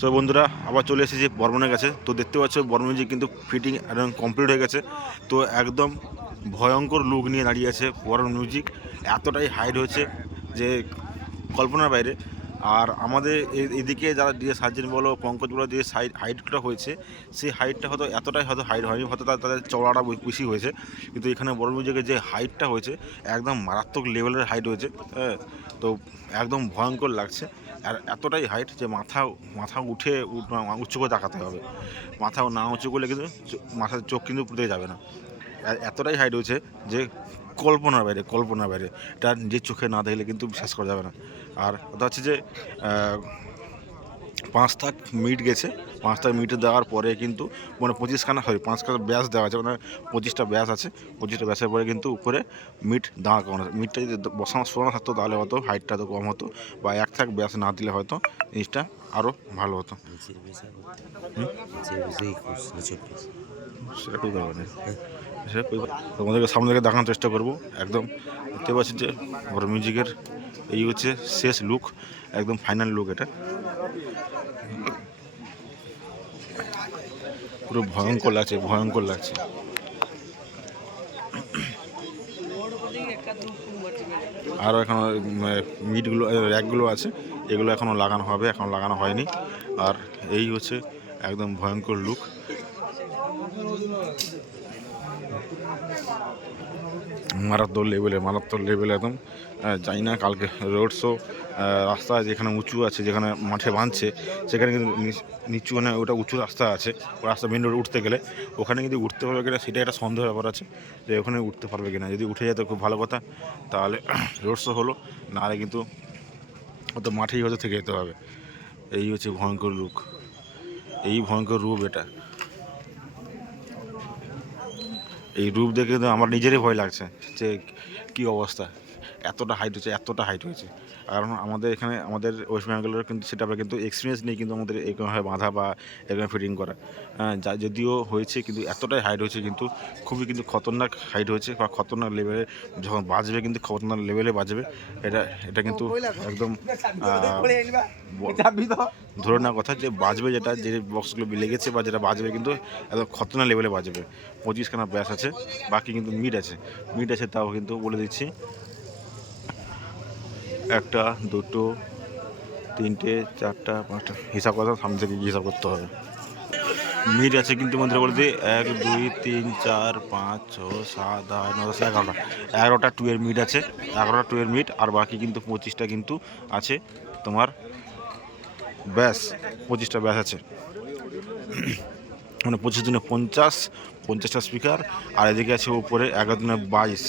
So বন্ধুরা আবার চলে এসেছি বর্মনের কাছে। তো দেখতে পাচ্ছ বর্মনজি কিন্তু ফিটিং একদম কমপ্লিট হয়ে গেছে। তো একদম ভয়ঙ্কর লুক নিয়ে দাঁড়িয়ে আছে বর্মন মিউজিক। এতটাই হাইট হয়েছে যে কল্পনার বাইরে। আর আমাদের এদিকে যারা দিয়ে সার্জেন বলো পঙ্কজ বলো যে হাইটটা হয়েছে, সেই হাইটটা হয়তো এতটাই হয়তো হাইট হয়নি, হয়তো তাদের চওড়াটা বেশি হয়েছে। কিন্তু এখানে বড় মিউজিকের যে হাইটটা হয়েছে একদম মারাত্মক লেভেলের হাইট হয়েছে। হ্যাঁ, তো একদম ভয়ঙ্কর লাগছে। আর এতটাই হাইট যে মাথা উঠে উঁচু করে তাকাতে হবে। মাথা না উঁচু করলে কিন্তু মাথার চোখ কিন্তু পুড়ে যাবে না। এতটাই হাইট হয়েছে যে কল্পনার বাইরে। এটা নিজের চোখে না দেখলে কিন্তু বিশ্বাস করা যাবে না। আর কথা হচ্ছে যে 5 মিনিট গেছে। 5 মিনিট দেওয়ার পরে কিন্তু মানে 5খানা ব্যাস দেওয়া আছে, মানে 25টা ব্যাস আছে। 25টা ব্যাসের পরে কিন্তু উপরে মিট দাঁড় করানো। মিটটা যদি বসানো শোনা থাকতো তাহলে হয়তো হাইটটা তো কম হতো, বা 1 ব্যাস না দিলে হয়তো জিনিসটা আরও ভালো হতো। সেটা কই পারবে না, সেটা কই তোমাদেরকে সামনে থেকে দেখানোর চেষ্টা করবো। একদম দেখতে পাচ্ছি যে বড় মিউজিকের এই হচ্ছে শেষ লুক, একদম ফাইনাল লুক। এটা পুরো ভয়ঙ্কর লাগছে। আরও এখনও মিটগুলো র্যাকগুলো আছে, এগুলো এখনও লাগানো হবে, এখনও লাগানো হয়নি। আর এই হচ্ছে একদম ভয়ঙ্কর লুক। মারাত্মক লেভেলে একদম। জানি না কালকে রোড শো রাস্তা যেখানে উঁচু আছে, যেখানে মাঠে বাঁধছে সেখানে কিন্তু নিচু, মানে ওটা উঁচু রাস্তা আছে। ও রাস্তা মেন রোড উঠতে গেলে ওখানে কিন্তু উঠতে পারবে কিনা সেটা একটা সন্দেহের ব্যাপার আছে, যে ওখানে উঠতে পারবে কিনা। যদি উঠে যেত খুব ভালো কথা, তাহলে রোড শো হলো। নাহলে কিন্তু হয়তো মাঠেই হয়তো থেকে যেতে হবে। এই হচ্ছে ভয়ঙ্কর লুক, এই ভয়ঙ্কর রূপ এটা। এই রূপ দেখে কিন্তু আমার নিজেরই ভয় লাগছে যে কী অবস্থা। এতটা হাইট হয়েছে। কারণ আমাদের এখানে আমাদের ওয়েস্ট বেঙ্গলের কিন্তু সেটা কিন্তু এক্সপিরিয়েন্স নেই কিন্তু আমাদের এরকমভাবে বাঁধা বা এরকম ফিটিং করা। যা যদিও হয়েছে কিন্তু এতটাই হাইট হয়েছে কিন্তু খুবই কিন্তু খতরনাক হাইট হয়েছে, বা খতরনাক লেভেলে যখন বাজবে কিন্তু খতরনাক লেভেলে বাজবে। এটা কিন্তু একদম ধরে নেওয়ার কথা যে বাজবে, যেটা যে বক্সগুলো লেগেছে বা যেটা বাজবে কিন্তু একদম খতরনাক লেভেলে বাজবে। 25খানা ব্যাস আছে, বাকি কিন্তু মিট আছে তাও কিন্তু বলে দিচ্ছি 1 2 3 4 5টা হিসাব কথা সামনে থেকে হিসাব করতে হবে। মিট আছে কিন্তু মন্দিরে বলে দিই 1 2 3 4 5 6 7 8 9 10 11টা 2 মিট আছে। 11টা 2 মিট, আর বাকি কিন্তু 25টা কিন্তু আছে তোমার ব্যাস। 25টা ব্যাস আছে, মানে 25 দিনে 50টা স্পিকার। আর এদিকে আছে উপরে 11 দিনে 22,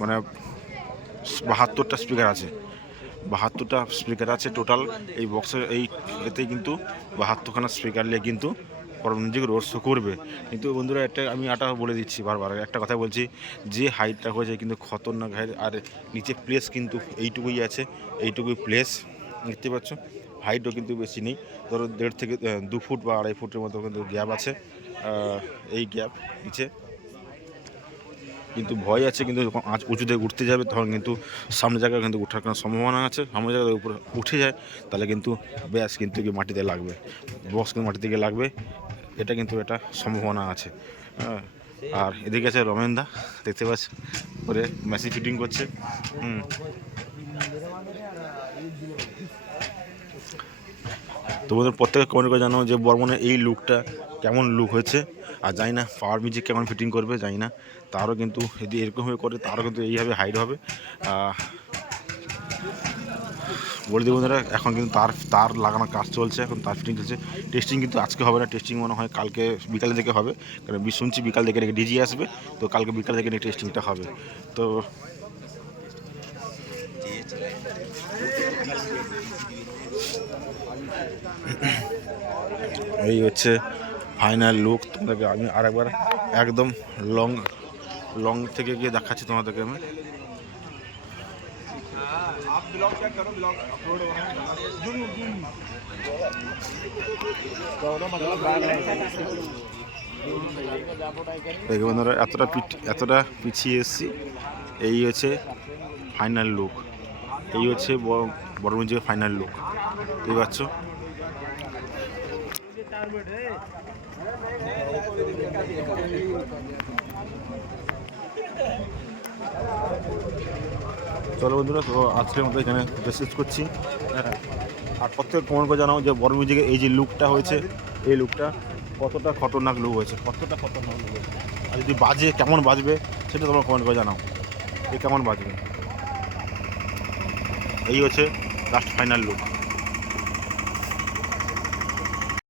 মানে 72টা স্পিকার আছে। 72টা স্পিকার আছে টোটাল এই বক্সের। এতেই কিন্তু 72খানা স্পিকার নিয়ে কিন্তু মিউজিক রোড শো করবে। কিন্তু বন্ধুরা আমি বলে দিচ্ছি, বারবার একটা কথা বলছি, যে হাইটটা হয়েছে কিন্তু খতরনাক হাইট। আর নিচে প্লেস কিন্তু এইটুকুই আছে, এইটুকুই প্লেস দেখতে পাচ্ছ। হাইটও কিন্তু বেশি নেই, ধরো 1.5 থেকে 2 ফুট বা 2.5 ফুটের মতো কিন্তু গ্যাপ আছে। এই গ্যাপ নিচে কিন্তু ভয় আছে, কিন্তু যখন উঁচুতে উঠতে যাবে তখন কিন্তু সামনের জায়গায় কিন্তু ওঠার কোনো সম্ভাবনা আছে। সামনের জায়গায় উপরে উঠে যায় তাহলে কিন্তু ব্যাস কিন্তু কি মাটিতে লাগবে, বক্স কিন্তু মাটি থেকে লাগবে। এটা কিন্তু একটা সম্ভাবনা আছে। আর এদিকে আছে রমেনদা, দেখতে পাচ্ছ করে মেশিন ফিটিং করছে। তোমাদের প্রত্যেকে কমেন্ট করে জানাও যে বর্মনের এই লুকটা কেমন লুক হয়েছে। আর জানি না পাওয়ার মিউজিক কেমন ফিটিং করবে, জানি না। তারও কিন্তু যদি এরকমভাবে করে তারও কিন্তু এইভাবে হাইট হবে। বলে দিই বন্ধুরা, এখন কিন্তু তার লাগানোর কাজ চলছে, এখন তার ফিটিং চলছে। টেস্টিং কিন্তু আজকে হবে না, টেস্টিং মনে হয় কালকে বিকালে থেকে হবে। কারণ শুনছি বিকাল থেকে নাকি ডিজি আসবে, তো কালকে বিকাল থেকে নাকি টেস্টিংটা হবে। তো এই হচ্ছে ফাইনাল লুক। তোমাদেরকে আমি আরেকবার একদম লং থেকে গিয়ে দেখাচ্ছি তোমাদেরকে আমি। দেখে বন্ধুরা এতটা পিছিয়ে এসেছি। এই হচ্ছে ফাইনাল লুক, এই হচ্ছে বড় মিউজিকের ফাইনাল লুক। বুঝতে পারছো? চলো বন্ধুরা, তো আজকের মতো এখানে শেষ করছি। হ্যাঁ, আর প্রত্যেক কমেন্ট করে জানাও যে বড় মিউজিকের এই যে লুকটা হয়েছে, এই লুকটা কতটা খতরনাক লুক হয়েছে, কতটা খতরনাক লুক হয়েছে। আর যদি বাজে কেমন বাজবে সেটা তোমরা কমেন্ট করে জানাও, এ কেমন বাজবে। এই হচ্ছে লাস্ট ফাইনাল লুক।